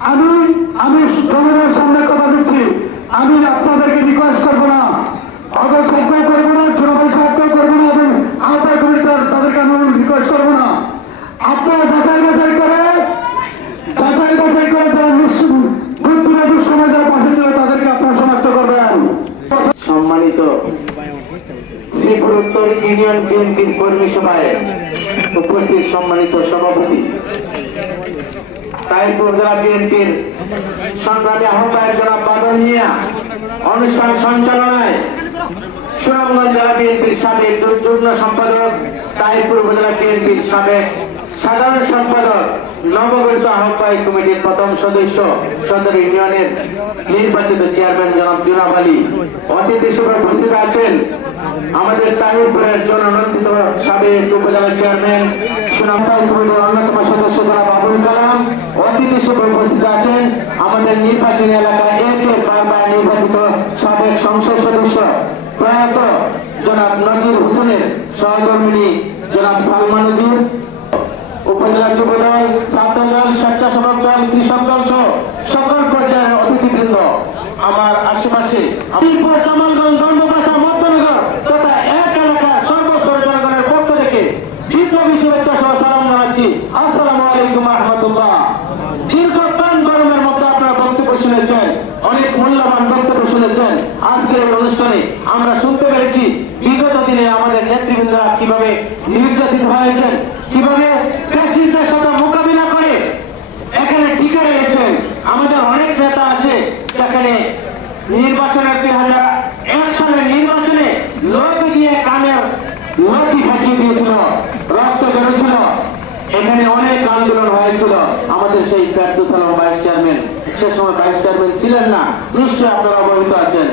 আমি আমি জমিনের সামনে কথা দিচ্ছি, আমি আপনাদেরকে রিকোয়েস্ট করবো না, অগোচর করবো না, জনবল সাহায্য করবো না এবং আহ্বায়ক কমিটির তাদেরকে আমি রিকোয়েস্ট করবো না। আপনারা যাচাই বাছাই করে যারা বুদ্ধিরা দুঃসময় যারা পাশে ছিল তাদেরকে আপনারা শনাক্ত করবেন। সম্মানিত শ্রীপুর উত্তর ইউনিয়ন বিএনপির কর্মী সভায় উপস্থিত সম্মানিত সভাপতি, তাইপুর জেলা বিএনপির সংগ্রামী আহ্বায়ক জনাব বাদল মিয়া, অনুষ্ঠান সঞ্চালনায় সুনামগঞ্জ জেলা বিএনপির সাবেক যুগ্ম সম্পাদক, তাইপুর উপজেলা বিএনপির সাবেক সাধারণ সম্পাদক, নবগঠিত আহ্বায়ক কমিটির প্রথম সদস্য, সদর ইউনিয়নের নির্বাচিত চেয়ারম্যান জনাব জুনাব আলী, অতিথি হিসেবে উপস্থিত আছেন আমাদের তাহিরপুরের জননন্দিত সাবেক উপজেলা চেয়ারম্যান, সুনামগঞ্জ কমিটির অন্যতম সদস্য জনাব আবুল কালাম, অতিথি হিসেবে উপস্থিত আছেন আমাদের নির্বাচনী এলাকা একের বারবার নির্বাচিত সাবেক সংসদ সদস্য প্রয়াত জনাব নজির হোসেনের সহকর্মী জনাব সালমান নজির, উপজেলা যুবদল, ছাত্রদল, স্বেচ্ছাসেবক দল, কৃষক দল সহ সকল পর্যায়ের অতিথিবৃন্দ, আমার আশেপাশে জামালগঞ্জ, ধর্মপাশা, মধ্যনগর তথা এক এলাকার সর্বস্তরের জনগণের পক্ষ থেকে বিপ্লবী শুভেচ্ছা সহ সালাম জানাচ্ছি। আসসালামু আলাইকুম রহমতুল্লাহ। দীর্ঘক্ষণ গরমের মধ্যে আপনারা বক্তব্য শুনেছেন, অনেক মূল্যবান বক্তব্য শুনেছেন। আজকের এই অনুষ্ঠানে আমরা শুনতে পেরেছি বিগত দিনে আমাদের নেতৃবৃন্দরা কিভাবে নির্যাতিত হয়েছেন, কিভাবে ফ্যাসিস্টদের সাথে মোকাবিলা করে এখানে টিকে রয়েছেন। আমাদের অনেক নেতা আছে যেখানে নির্বাচনের 2001 সালের নির্বাচনে লোক দিয়ে কানের লতি ফাটিয়ে দিয়েছিল, রক্ত ঝরেছিল, এখানে অনেক আন্দোলন হয়েছিল। আমাদের সেই ফেরদৌস আলম ভাইস চেয়ারম্যান, সে সময় ভাইস চেয়ারম্যান ছিলেন না, নিশ্চয়ই আপনারা অবহিত আছেন।